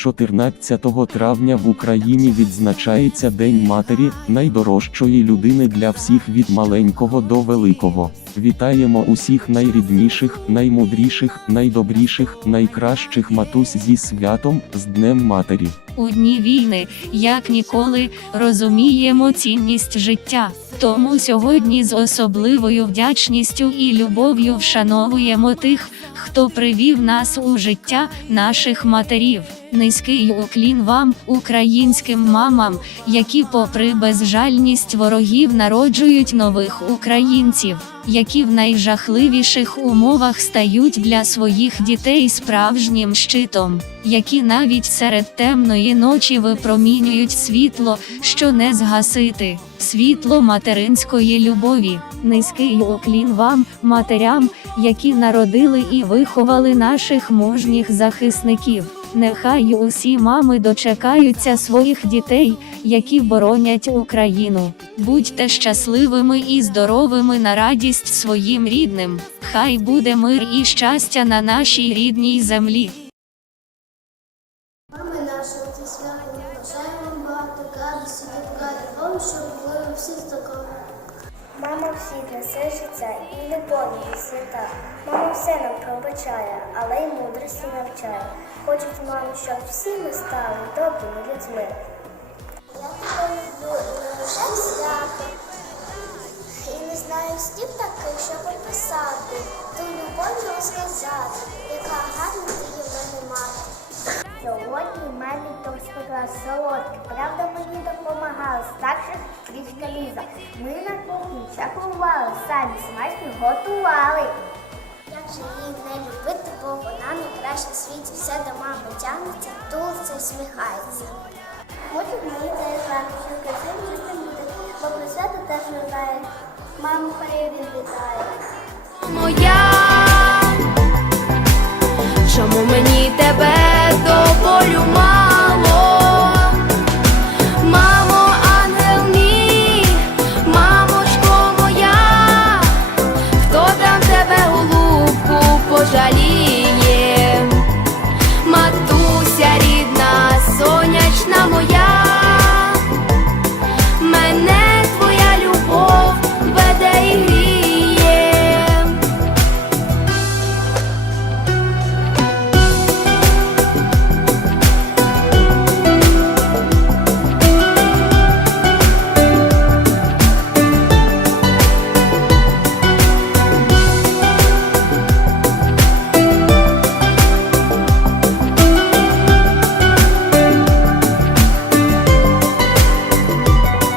14 травня в Україні відзначається День Матері, найдорожчої людини для всіх від маленького до великого. Вітаємо усіх найрідніших, наймудріших, найдобріших, найкращих матусь зі святом, з Днем Матері. У дні війни, як ніколи, розуміємо цінність життя. Тому сьогодні з особливою вдячністю і любов'ю вшановуємо тих, хто привів нас у життя наших матерів. Низький уклін вам, українським мамам, які, попри безжальність ворогів, народжують нових українців, які в найжахливіших умовах стають для своїх дітей справжнім щитом, які навіть серед темної ночі випромінюють світло, що не згасити, світло материнської любові. Низький уклін вам, матерям, які народили і виховали наших мужніх захисників. Нехай усі мами дочекаються своїх дітей, які боронять Україну. Будьте щасливими і здоровими на радість своїм рідним. Хай буде мир і щастя на нашій рідній землі. Мами наші, ці свято, бажаємо вам багато радості, щоб ви всі здорові. Мама всіх несе життя і любові і свята. Мама все нам пробачає, але й мудрості навчає. Хочуть мами, щоб всі ми стали добрими людьми. Я тебе люблю і лише свято. І не знаю слів таких, щоб описати, ту любов розказати, яка гарна Сьогодні в мене хтось спекла солодке. Правда, мені допомагала старша сестричка Ліза. Ми на кухні чакували, самі смачно готували. Як же її не любити, бо вона найкраща в світі, все до мами тягнеться, тулиться і сміхається. Хочуть мені ранок, що красивим чистим бути, бо про свято теж не знають. Маму хай він вітає. моя, чому мені тебе